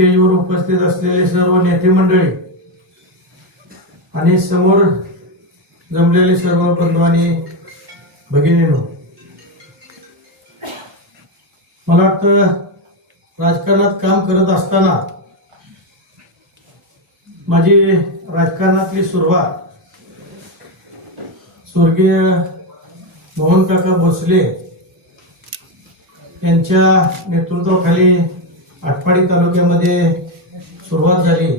स्टेजवर उपस्थित असलेले सर्व नेते मंडळी आणि समोर जमलेले सर्व बंधू आणि भगिनींनो, मला वाटतं राजकारणात काम करत असताना माझी राजकारणातली सुरुवात स्वर्गीय मोहन काका भोसले यांच्या नेतृत्वाखाली आटपाडी तालुक्यामध्ये सुरुवात झाली.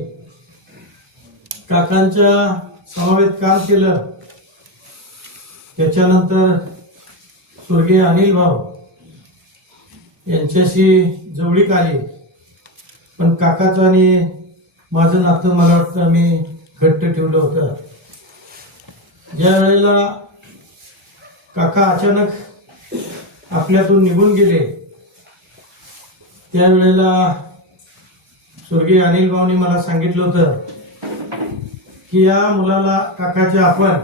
काकांच्या समवेत काम केलं. त्याच्यानंतर स्वर्गीय अनिल भाऊ यांच्याशी जवळीक आली, पण काकाचं आणि माझं नातं मला वाटतं आम्ही घट्ट ठेवलं होतं. ज्या वेळेला काका अचानक आपल्यातून निघून गेले त्यावेळेला स्वर्गीय अनिल भाऊनी मला सांगितलं होतं की या मुलाला काकाच्या आपण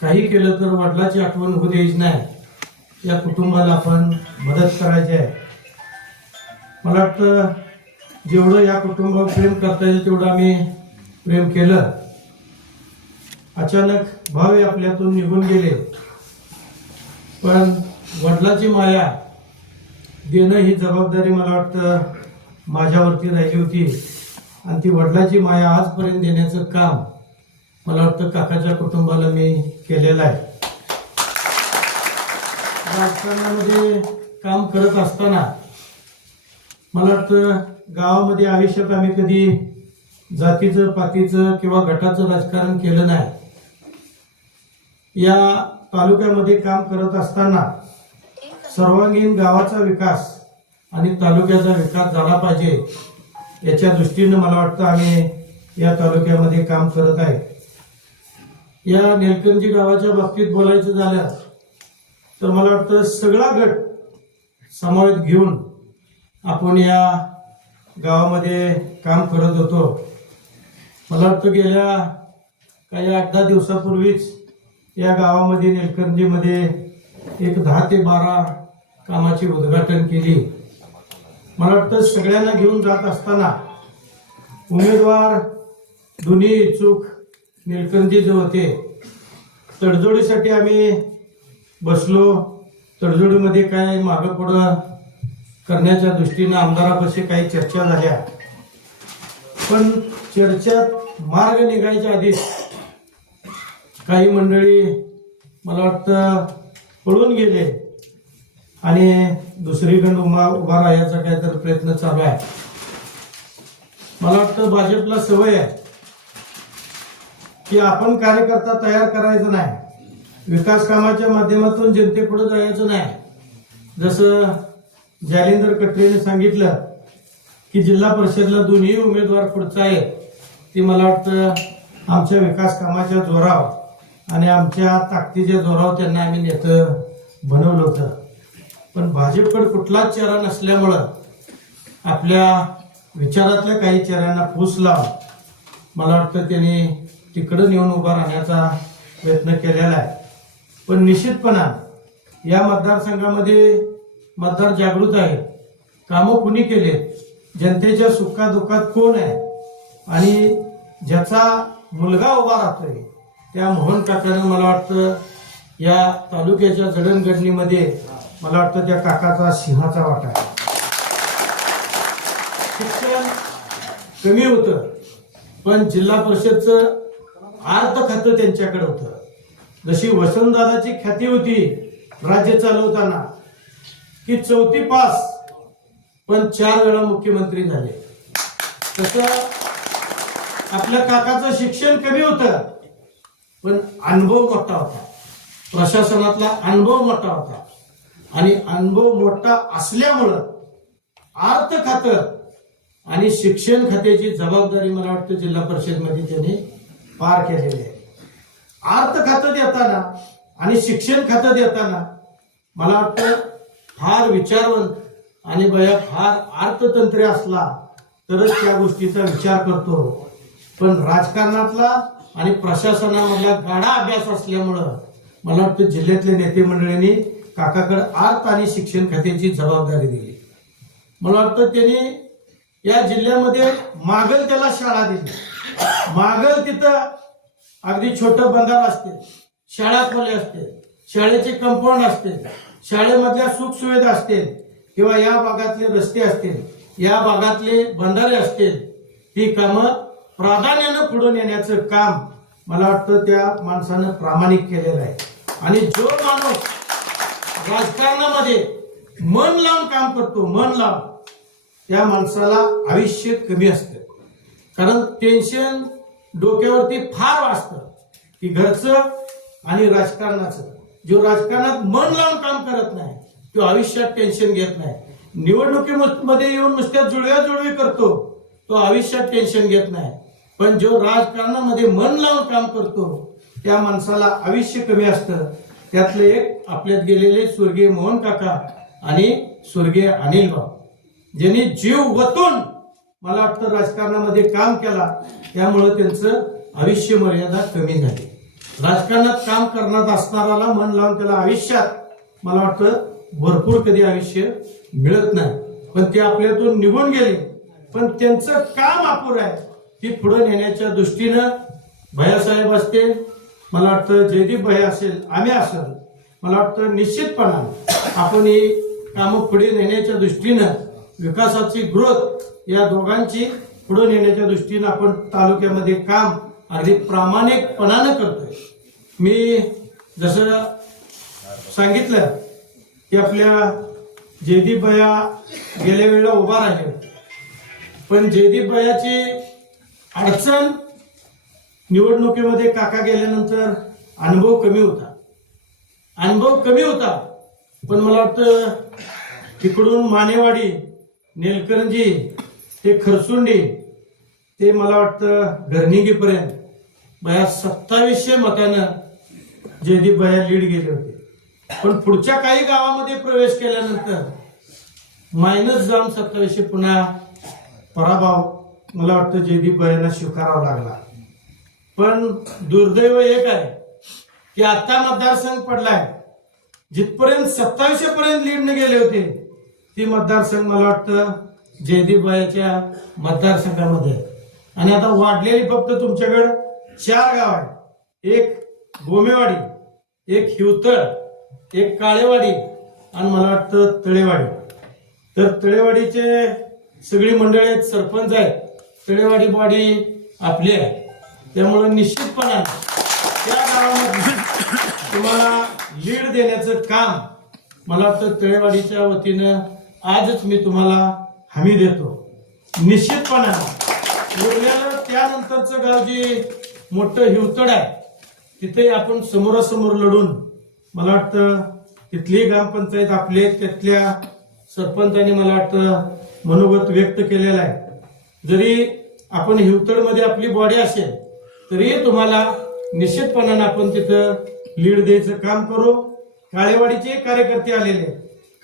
काही केलं तर वडिलाची आठवण होऊ द्यायची नाही, या कुटुंबाला आपण मदत करायची आहे. मला वाटतं जेवढं या कुटुंबावर प्रेम करता येईल तेवढं आम्ही प्रेम केलं. अचानक भाऊ आपल्यातून निघून गेले, पण वडिलाची माया देणं ही जबाबदारी मला वाटतं माझ्यावरती राहिली होती आणि ती वडिलाची माया आजपर्यंत देण्याचं काम मला वाटतं काकाच्या कुटुंबाला मी केलेलं आहे. राजकारणामध्ये काम करत असताना मला वाटतं गावामध्ये आयुष्यात आम्ही कधी जातीचं पातीचं किंवा गटाचं राजकारण केलं नाही. या तालुक्यामध्ये काम करत असताना सर्वांगीण गावाचा विकास आणि तालुक्याचा विकास झाला पाहिजे याच्या दृष्टीनं मला वाटतं आम्ही या तालुक्यामध्ये काम करत आहे. या नेलकंजी गावाच्या बाबतीत बोलायचं झालं तर मला वाटतं सगळा गट समावेश घेऊन आपण या गावामध्ये काम करत होतो. मला वाटतं गेल्या काही 8-10 दिवसापूर्वीच या गावामध्ये नेलकंजीमध्ये एक 10 ते 12 कामाची उद्घाटन केली. मला वाटतं सगळ्यांना घेऊन जात असताना उमेदवार दोन्ही इच्छुक नेलकंजी जे होते तडजोडीसाठी आम्ही बसलो. तडजोडीमध्ये काय मागं पुढं करण्याच्या दृष्टीनं आमदारापाशी काही चर्चा झाल्या, पण चर्चेत मार्ग निघायच्या आधीच काही मंडळी मला वाटतं पळून गेले आणि दुसरीकडे उभा राहायचा काहीतरी प्रयत्न चालू आहे. मला वाटतं भाजपला सवय आहे की आपण कार्यकर्ता तयार करायचं नाही, विकास कामाच्या माध्यमातून जनतेपुढे जायचं नाही. जसं जालिंदर कटरेने सांगितलं की जिल्हा परिषदला दोन्ही उमेदवार पुढचा आहे, ती मला वाटतं आमच्या विकास कामाच्या जोरावर आणि आमच्या ताकदीच्या जोरावर त्यांना आम्ही नेतं बनवलं होतं. पण भाजपकडे कुठलाच चेहरा नसल्यामुळं आपल्या विचारातल्या काही चेहऱ्यांना फूस लावून मला वाटतं त्यांनी तिकडं नेऊन उभा राहण्याचा प्रयत्न केलेला आहे. पण निश्चितपणा या मतदारसंघामध्ये मतदार जागृत आहे. कामं कुणी केले, जनतेच्या सुखादुःखात कोण आहे आणि ज्याचा मुलगा उभा राहतोय त्या मोहन काकानं मला वाटतं या तालुक्याच्या जडणघडणीमध्ये मला वाटतं त्या काकाचा सिंहाचा वाटा आहे. शिक्षण कमी होतं पण जिल्हा परिषदचं अर्थ खातं त्यांच्याकडे होतं. जशी वसंतदादाची ख्याती होती राज्य चालवताना की 4थी पास पण 4 वेळा मुख्यमंत्री झाले, तसं आपल्या काकाचं शिक्षण कमी होतं पण अनुभव मोठा होता, प्रशासनातला अनुभव मोठा होता आणि अनुभव मोठा असल्यामुळं अर्थ खातं आणि शिक्षण खात्याची जबाबदारी मला वाटतं जिल्हा परिषदमध्ये त्यांनी पार केलेली आहे. अर्थ खातं देताना आणि शिक्षण खातं देताना मला वाटतं फार विचारवंत आणि बया फार अर्थतंत्री असला तरच त्या गोष्टीचा विचार करतो. पण राजकारणातला आणि प्रशासनामधला गाढा अभ्यास असल्यामुळं मला वाटतं जिल्ह्यातल्या नेते मंडळींनी काकाकडे अर्थ आणि शिक्षण खात्याची जबाबदारी दिली. मला वाटतं त्यांनी या जिल्ह्यामध्ये मागल त्याला शाळा दिली, मागल तिथं अगदी छोटं बंधार असते, शाळा खोले असते, शाळेचे कंपाऊंड असते, शाळेमधल्या सुखसुविधा असतील किंवा या भागातले रस्ते असतील, या भागातले बंधारे असतील, ती कामं प्राधान्यानं पुढे नेण्याचं काम मला वाटतं त्या माणसानं प्रामाणिक केलेलं आहे. आणि जो माणूस राजकारणामध्ये मन लावून काम करतो, मन लावून, त्या माणसाला आयुष्य कमी असतं. कारण टेन्शन डोक्यावरती फार असतं की घरचं आणि राजकारणाचं. जो राजकारणात मन लावून काम करत नाही तो आयुष्यात टेन्शन घेत नाही. निवडणुकीमध्ये येऊन नुसत्या जुळव्या करतो तो आयुष्यात टेन्शन घेत नाही. पण जो राजकारणामध्ये मन लावून काम करतो त्या माणसाला आयुष्य कमी असतं. त्यातले एक आपल्यात गेलेले स्वर्गीय मोहन काका आणि स्वर्गीय अनिल भाऊ, ज्यांनी जीव वतून मला वाटतं राजकारणामध्ये काम केला, त्यामुळे त्यांचं आयुष्य मर्यादा कमी झाली. राजकारणात काम करण्यात असणाऱ्याला मन लावून त्याला आयुष्यात मला वाटतं भरपूर कधी आयुष्य मिळत नाही. पण ते आपल्यातून निघून गेले, पण त्यांचं काम अपुरं आहे. ती पुढे नेण्याच्या दृष्टीनं भैयासाहेब असतील, मला वाटतं जयदीप भैया असेल, आम्ही असेल, मला वाटतं निश्चितपणाने आपण ही कामं पुढे नेण्याच्या दृष्टीनं विकासाची ग्रोथ या दोघांची पुढे नेण्याच्या दृष्टीनं आपण तालुक्यामध्ये काम अगदी प्रामाणिकपणानं करतोय. मी जसं सांगितलं की आपल्या जयदीप भैया गेल्या वेळेला उभा राहिले, पण जयदीप भैयाची अडचण निवडणुकीमध्ये काका गेल्यानंतर अनुभव कमी होता. पण मला वाटतं तिकडून मानेवाडी, नेलकरंजी ते खरसुंडी ते मला वाटतं घरणिंगीपर्यंत भया 2700 मतानं जयदीप भैया लीड गेले होते. पण पुढच्या काही गावामध्ये प्रवेश केल्यानंतर मायनस जाऊन 2700 पुन्हा पराभव मला वाटतं जयदीप भैयांना स्वीकारावा लागला. पण दुर्दैव एक आहे की आता मतदारसंघ पडलाय, जिथपर्यंत 2700 पर्यंत लीडने गेले होते ती मतदारसंघ मला वाटतं जयदीप भैयाच्या मतदारसंघामध्ये. आणि आता वाढलेली फक्त तुमच्याकडे 4 गाव आहेत, एक गोमेवाडी, एक हिवतळ, एक काळेवाडी आणि मला वाटतं तळेवाडी. तर तळेवाडीचे सगळी मंडळी आहेत, सरपंच आहेत, तळेवाडी बॉडी आपली आहे. त्यामुळे निश्चितपणाने त्या गावामध्ये तुम्हाला लीड देण्याचं काम मला वाटतं तळेवाडीच्या वतीनं आजच मी तुम्हाला हमी देतो. निश्चितपणाने उरलेलं त्यानंतरचं गाव जे मोठं हिवतड आहे तिथे आपण समोरासमोर लढून मला वाटतं तिथली ग्रामपंचायत आपले त्यातल्या सरपंचांनी मला वाटतं मनोगत व्यक्त केलेलं आहे. जरी आपण हिवतडमध्ये आपली बॉडी असेल तरी तुम्हाला निश्चितपणाने आपण तिथं लीड द्यायचं काम करू. काळेवाडीचे कार्यकर्ते आलेले,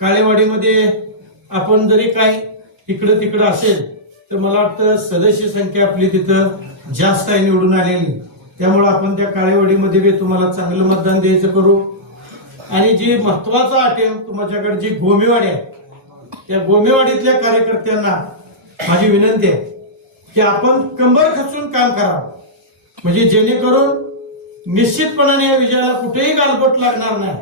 काळेवाडीमध्ये आपण जरी काय इकडं तिकडं असेल तर मला वाटतं सदस्य संख्या आपली तिथं जास्त आहे निवडून आलेली. त्यामुळे आपण त्या काळेवाडीमध्ये बी तुम्हाला चांगलं मतदान द्यायचं करू. आणि जी महत्वाचा आटेम तुमच्याकडे जी गोमेवाडी आहे त्या गोमेवाडीतल्या कार्यकर्त्यांना माझी विनंती आहे की आपण कंबर खचून काम करावं, म्हणजे जेणेकरून निश्चितपणाने या विजयाला कुठेही गालबोट लागणार नाही.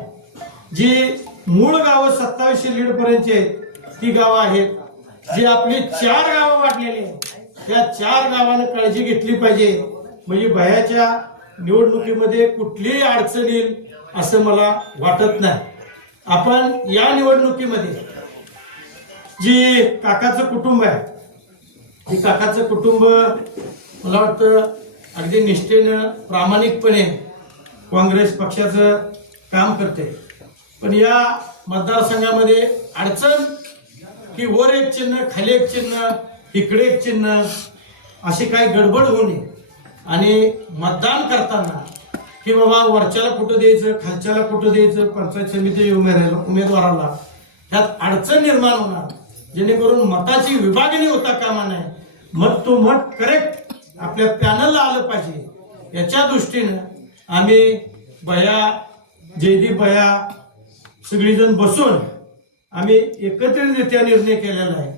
जी मूळ गावं 2700 लीड पर्यंतचे ती गावं आहेत, जी आपली 4 गावं वाटलेली आहेत, त्या 4 गावांना काळजी घेतली पाहिजे. म्हणजे भयाच्या निवडणुकीमध्ये कुठलीही अडचण येईल असं मला वाटत नाही. आपण या निवडणुकीमध्ये जी काकाचं कुटुंब आहे ते काकाचं कुटुंब मला वाटतं अगदी निष्ठेनं प्रामाणिकपणे काँग्रेस पक्षाचं काम करते. पण या मतदारसंघामध्ये अडचण की वर एक चिन्ह, खाली एक चिन्ह, इकडे एक चिन्ह अशी काही गडबड होऊ नये. आणि मतदान करताना की बाबा वरच्याला कुठं द्यायचं, खालच्याला कुठं द्यायचं, पंचायत समिती उमेदवाराला त्यात अडचण निर्माण होणार, जेणेकरून मताची विभागणी होता कामा नये. मत तो मत करेक्ट आपल्या पॅनलला आलं पाहिजे. याच्या दृष्टीनं आम्ही भैया, जयदीप भैया सगळीजण बसून आम्ही एकत्रितरित्या निर्णय केलेला आहे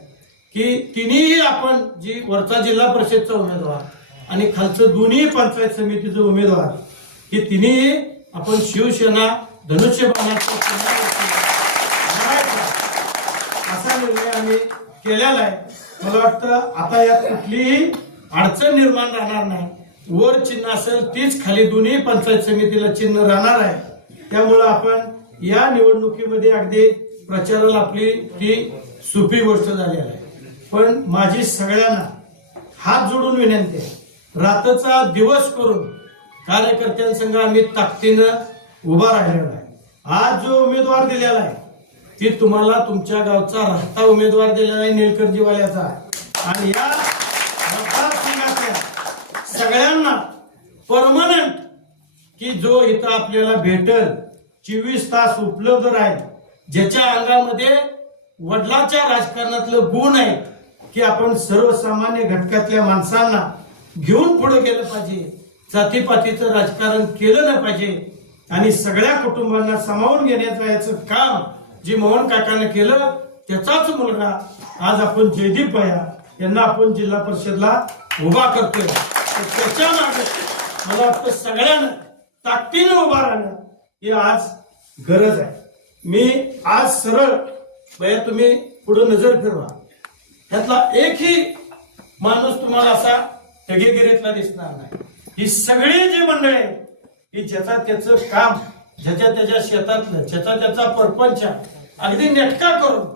की तिन्ही आपण जी वरचा जिल्हा परिषदचा उमेदवार आणि खालचं दोन्ही पंचायत समितीचे उमेदवार हे तिन्ही आपण शिवसेना धनुष्यबाणाचा असा निर्णय आम्ही केलेला आहे. मला वाटतं आता यात कुठलीही अडचण निर्माण राहणार नाही. वर चिन्ह असेल तीच खाली दोन्ही पंचायत समितीला चिन्ह राहणार आहे. त्यामुळं आपण या निवडणुकीमध्ये अगदी प्रचाराला आपली ती सोपी गोष्ट झालेली आहे. पण माझी सगळ्यांना हात जोडून विनंती आहे, रात्रचा दिवस करून कार्यकर्त्यांसंग आम्ही ताकदीनं उभा राहिलेला आहे. आज जो उमेदवार दिलेला आहे ती तुम्हाला तुमच्या गावचा राहता उमेदवार दिलेला आहे, निलकर्जीवाल्याचा. आणि या मतदारसंघातल्या सगळ्यांना परमनंट की जो इथं आपल्याला भेटल 24 तास उपलब्ध राहील, ज्याच्या अंगामध्ये वडिलाच्या राजकारणातलं गुण आहे की आपण सर्वसामान्य घटकातल्या माणसांना घेऊन पुढे गेलं पाहिजे, जातीपातीचं राजकारण केलं नाही पाहिजे आणि सगळ्या कुटुंबांना सामावून घेण्याचं याचं काम जे मोहन काकाने केलं त्याचाच मुलगा आज आपण जयदीप भैया यांना आपण जिल्हा परिषदला उभा करतोय. त्याच्या मागे मला वाटतं सगळ्यांना ताकदीनं उभा राहणं ही आज गरज आहे. मी आज सरळ भैया तुम्ही पुढे नजर फिरवा, त्यातला एकही माणूस तुम्हाला असा टगेगिरीतला दिसणार नाही. ही सगळी जी मंडळी आहे ही ज्याचा त्याचं काम, ज्याच्या त्याच्या शेतातलं, ज्याचा त्याचा परपंच अगदी नेटका करून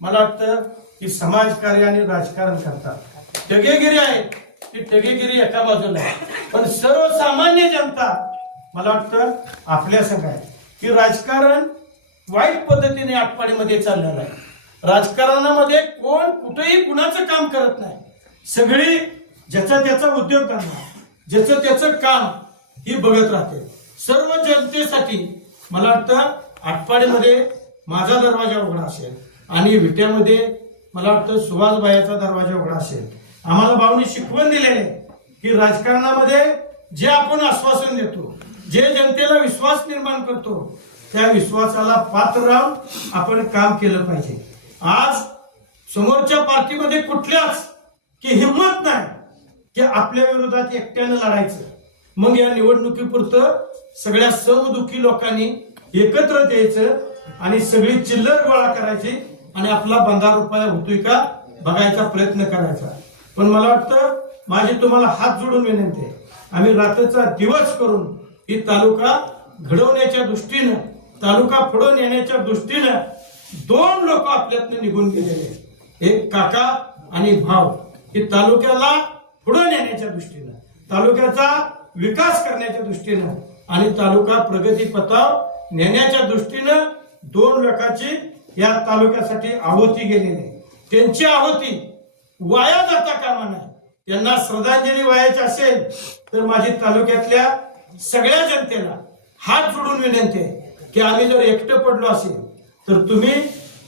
मला वाटतं की समाजकार्य आणि राजकारण करतात. टगेगिरी आहे ती टगेगिरी एका बाजूला आहे, पण सर्वसामान्य जनता मला वाटतं आपल्या संग आहे की राजकारण वाईट पद्धतीने आटपाडीमध्ये चाललेलं आहे. राजकारणामध्ये कोण कुठेही कुणाचं काम करत नाही. सगळी ज्याचा त्याचा उद्योग करणार, ज्याचं त्याचं काम ही बघत राहते. सर्व जनतेसाठी मला वाटतं आटपाडीमध्ये माझा दरवाजा उघडा असेल आणि विट्यामध्ये मला वाटतं सुभाषबाईचा दरवाजा उघडा असेल. आम्हाला भाऊनी शिकवण दिलेले की राजकारणामध्ये जे आपण आश्वासन देतो, जे जनतेला विश्वास निर्माण करतो, त्या विश्वासाला पात्र राहून आपण काम केलं पाहिजे. आज समोरच्या पार्टीमध्ये कुठल्याच की हिंमत नाही की आपल्या विरोधात एकट्यानं लढायचं. मग या निवडणुकीपुरतं सगळ्या समदुखी लोकांनी एकत्र यायचं आणि सगळी चिल्लर गोळा करायची आणि आपला 15 रुपया होतोय का बघायचा प्रयत्न करायचा. पण मला वाटतं माझी तुम्हाला हात जोडून विनंती आहे, आम्ही रात्रीचा दिवस करून ही तालुका घडवण्याच्या दृष्टीनं, तालुका पुढे नेण्याच्या दृष्टीनं 2 लोक आपल्यातनं निघून गेलेले, एक काका आणि भाव. ही तालुक्याला पुढे नेण्याच्या दृष्टीनं, तालुक्याचा विकास करण्याच्या दृष्टीनं आणि तालुका प्रगती पथावर नेण्याच्या दृष्टीनं 2 लोकांची या तालुक्यासाठी आहुती गेलेली आहे. त्यांची आहुती वाया जाता कामा नये. त्यांना श्रद्धांजली वायाची असेल तर माझी तालुक्यातल्या सगळ्या जनतेला हात जोडून विनंती आहे की आम्ही जर एकटं पडलो असेल तर तुम्ही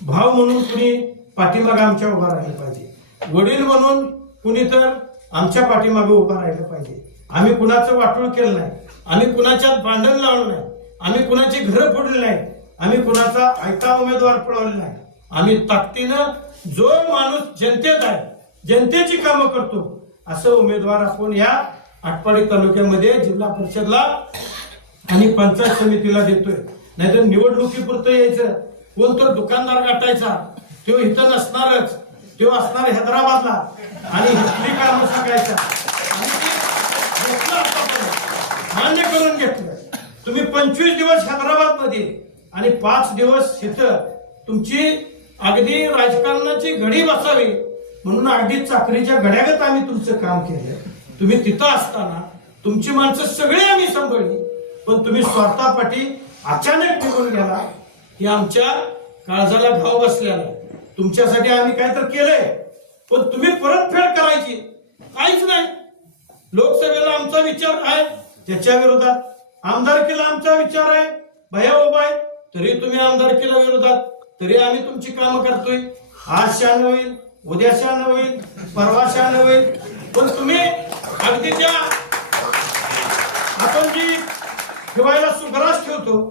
भाव म्हणून कुणी पाठीमागे आमच्या उभा राहिलं पाहिजे, वडील म्हणून कुणी तर आमच्या पाठीमागे उभा राहिलं पाहिजे. आम्ही कुणाचं वाटोळ केलं नाही, आम्ही कुणाच्यात भांडण लावलं नाही, आम्ही कुणाची घरं फोडली नाही, आम्ही कुणाचा ऐका उमेदवार पळवला नाही. आम्ही ताकदीनं जो माणूस जनतेत आहे, जनतेची कामं करतो असं उमेदवार आपण या आटपाडी तालुक्यामध्ये जिल्हा परिषदला आणि पंचायत समितीला देतोय. नाहीतर निवडणुकीपुरतं यायचं, कोण तर दुकानदार गाठायचा, तो इथं नसणारच, तो असणार हैदराबादला आणि इथली कामं सांगायचा. मान्य करून घेतलं. तुम्ही 25 दिवस हैदराबाद मध्ये आणि 5 दिवस इथं तुमची अगदी राजकारणाची घडी बसावी म्हणून अगदी चाकरीच्या घड्यागत आम्ही तुमचं काम केलं. तुम्ही तिथं असताना तुमची माणसं सगळी आम्ही सांभाळली, पण तुम्ही स्वार्थापाठी अचानक निघून गेला की आमच्या काळजाला घाव बसलेला. तुमच्यासाठी आम्ही काय तर केलंय, पण तुम्ही परतफेड करायची काहीच नाही. लोकसभेला आमचा विचार आहे त्याच्या विरोधात, आमदारकीला आमचा विचार आहे भया उभा आहे तरी तुम्ही आमदारकीला विरोधात, तरी आम्ही तुमची कामं करतोय. आज शान होईल, उद्या शान होईल, परवा शान होईल, पण तुम्ही अगदी त्या आपण जी ठेवायला सुग्रास ठेवतो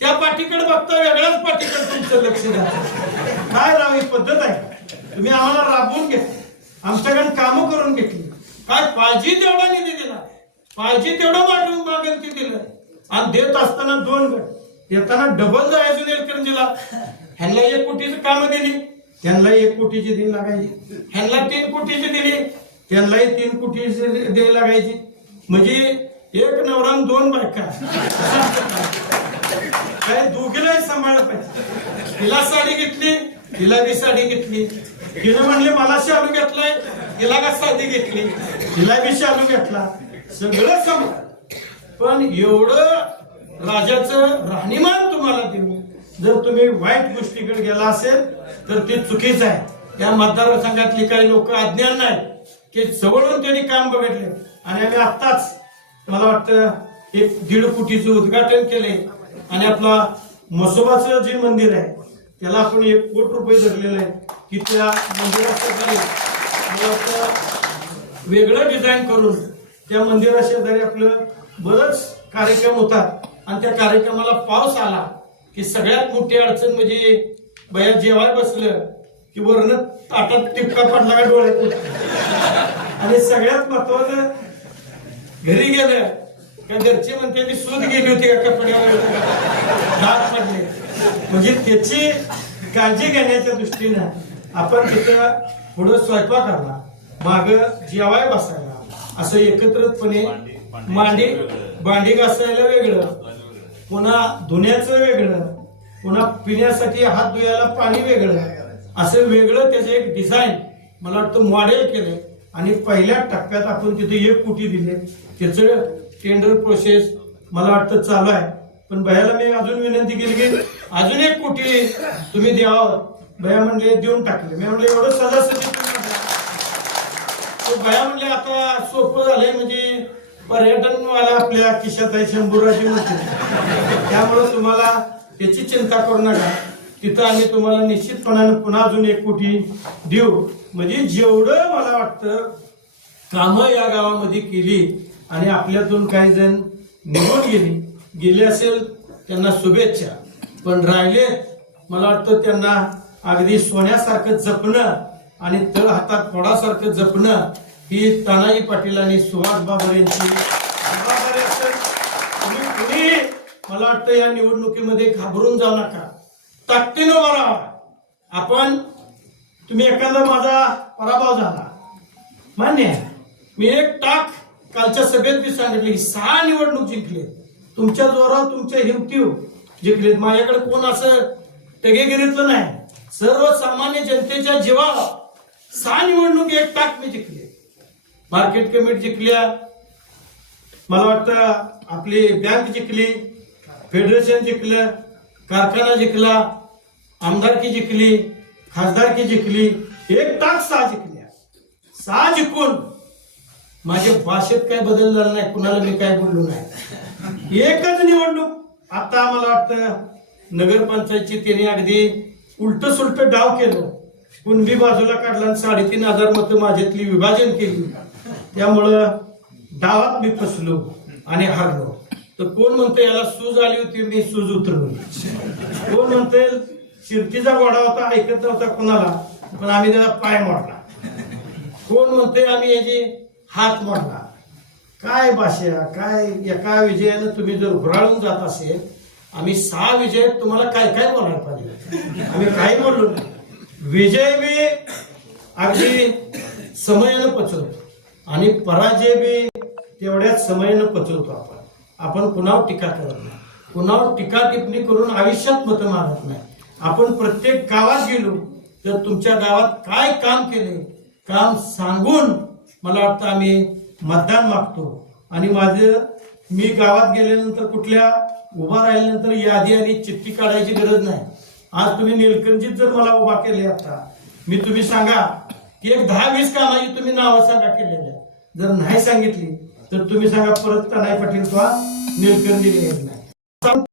त्या पाठीकडे बघता वेगळ्याच पाठीकडे तुमचं लक्ष जातं. काय राव ही पद्धत आहे. तुम्ही आम्हाला राबवून घेतलं, आमच्याकडे कामं करून घेतली, काय पाहिजे तेवढा निधी दिला, पाहिजे तेवढं मागेल ते दिलं. आणि देत असताना 2 गट देताना डबल जायचं निलकंठीला. ह्यांना 1 कोटीची कामं दिली, त्यांना 1 कोटीची दिली लागायची, ह्यांना 3 कोटीची दिली, त्यांनाही 3 कोटीची द्यायला लागायची. म्हणजे 1 नवरा 2 बायका, काय दोघीलाही सांभाळलं पाहिजे. तिला साडी घेतली, तिला बी साडी घेतली. तिनं म्हणले मला शालू घेतलाय, तिला का साडी घेतली, तिला बी शालू घेतला, सगळं सांभाळ. पण एवढं राजाचं राहणीमान तुम्हाला देऊ जर तुम्ही वाईट गोष्टीकडे गेला असेल तर ते चुकीचं आहे. या मतदारसंघातली काही लोक अज्ञान नाही की जवळून त्यांनी काम बघितले. आणि आम्ही आत्ताच मला वाटतं 1.5 कोटीचं उद्घाटन केले. आणि आपला म्हसोबाचं जे मंदिर आहे त्याला आपण 1 कोटी रुपये धरलेले आहे की त्या मंदिराच्या मला वाटतं वेगळं डिझाईन करून त्या मंदिराशेजारी आपलं बरंच कार्यक्रम होतात. आणि त्या कार्यक्रमाला पाऊस आला की सगळ्यात मोठी अडचण म्हणजे बया जेवाय बसलं की वरण ताटात टिपका पडला का डोळ्यात. आणि सगळ्यात महत्वाचं घरी गेलं का घरचे म्हणते ती सूद गेली होती का कपड्यावर डाग पडले. म्हणजे त्याची काळजी घेण्याच्या दृष्टीनं आपण तिथं पुढं स्वयंपाकाला माग जेवाय बसायला असं एकत्रितपणे भांडी घासायला वेगळं, पुन्हा धुण्याचं वेगळं, पुन्हा पिण्यासाठी हात धुयाला पाणी वेगळं, असं वेगळं त्याचं एक डिझाईन मला वाटतं मॉडेल केलंय. आणि पहिल्या टप्प्यात आपण तिथे 1 कोटी दिले. त्याचं टेंडर प्रोसेस मला वाटतं चालू आहे. पण भयाला मी अजून विनंती केली की अजून 1 कोटी तुम्ही द्यावं. भया म्हणले देऊन टाकले. मी म्हणले एवढं सजासजी भया म्हणले आता सोपं झालंय म्हणजे पर्यटनवाला आपल्या खिशात आहे 100 म्हणते. त्यामुळे तुम्हाला त्याची चिंता करू नका. तिथं आम्ही तुम्हाला निश्चितपणाने पुन्हा अजून 1 कोटी देऊ. म्हणजे जेवढं मला वाटतं कामं या गावामध्ये केली आणि आपल्यातून काही जण निघून गेले असेल त्यांना शुभेच्छा. पण राहिले मला वाटतं त्यांना अगदी सोन्यासारखं जपणं आणि तळ हातात फोडासारखं जपणं ही तानाजी पाटील आणि सुभाष बाबर यांची जबाबदारी असेल. तुम्ही मला वाटतं या निवडणुकीमध्ये घाबरून जाऊ नका, ताकदीनं उभा राहा. आपण तुम्ही एखादा माझा पराभव झाला मान्य आहे. मी 1 टाक कालच्या सभेत मी सांगितले की 6 निवडणूक जिंकले तुमच्या जोरावर, तुमच्या हिमतीव जिंकलेत. माझ्याकडे कोण असं टगेगिरीतलं नाही. सर्वसामान्य जनतेच्या जीवावर 6 निवडणूक 1 टाक मी जिंकले. मार्केट कमिटी जिंकल्या, मला वाटतं आपली बँक जिंकली, फेडरेशन जिंकलं, कारखाना जिंकला, आमदारकी जिंकली, खासदारकी जिंकली. 1 टाक 6 जिंकल्या. 6 जिंकून माझ्या भाषेत काय बदल झाला नाही, कुणाला मी काय बोललो नाही. एकच निवडणूक आता मला वाटतं नगरपंचायतची त्यांनी अगदी उलट सुलट डाव केलं. कुणबी बाजूला काढला आणि 3,500 मतं माझ्यातली विभाजन केली. त्यामुळं डावात मी फसलो आणि हारलो. तर कोण म्हणतं याला सूज आली होती, मी सूज उतरवली. कोण म्हणते शिर्तीचा घोडा होता, ऐकत नव्हता कोणाला, पण आम्ही त्याला पाय मोडला. कोण म्हणते आम्ही याची हात मोडला. काय भाषा, काय एका विजयानं तुम्ही जर हुराळून जात असेल, आम्ही 6 विजय तुम्हाला काय काय बोलायला पाहिजे. आम्ही काही बोललो नाही. विजय बी अगदी समयानं पचवतो आणि पराजय बी तेवढ्याच समयानं पचवतो. आपण कुणावर टीका करत नाही, कुणावर टीका टिप्पणी करून आयुष्यात मतं मागत नाही. आपण प्रत्येक गावात गेलो तर तुमच्या गावात काय काम केले, काम सांगून मला वाटतं आम्ही मतदान मागतो. आणि मी गावात गेल्यानंतर कुठल्या उभा राहिल्यानंतर यादी आणि चिठ्ठी काढायची गरज नाही. आज तुम्ही निलकंठीत जर मला उभा केले आता, मी तुम्ही सांगा की 10-20 कामाची तुम्ही नावं सांगा केलेल्या. जर नाही सांगितली तर तुम्ही सांगा परत तानाजी पाटील किंवा निलकंठीला येत नाही.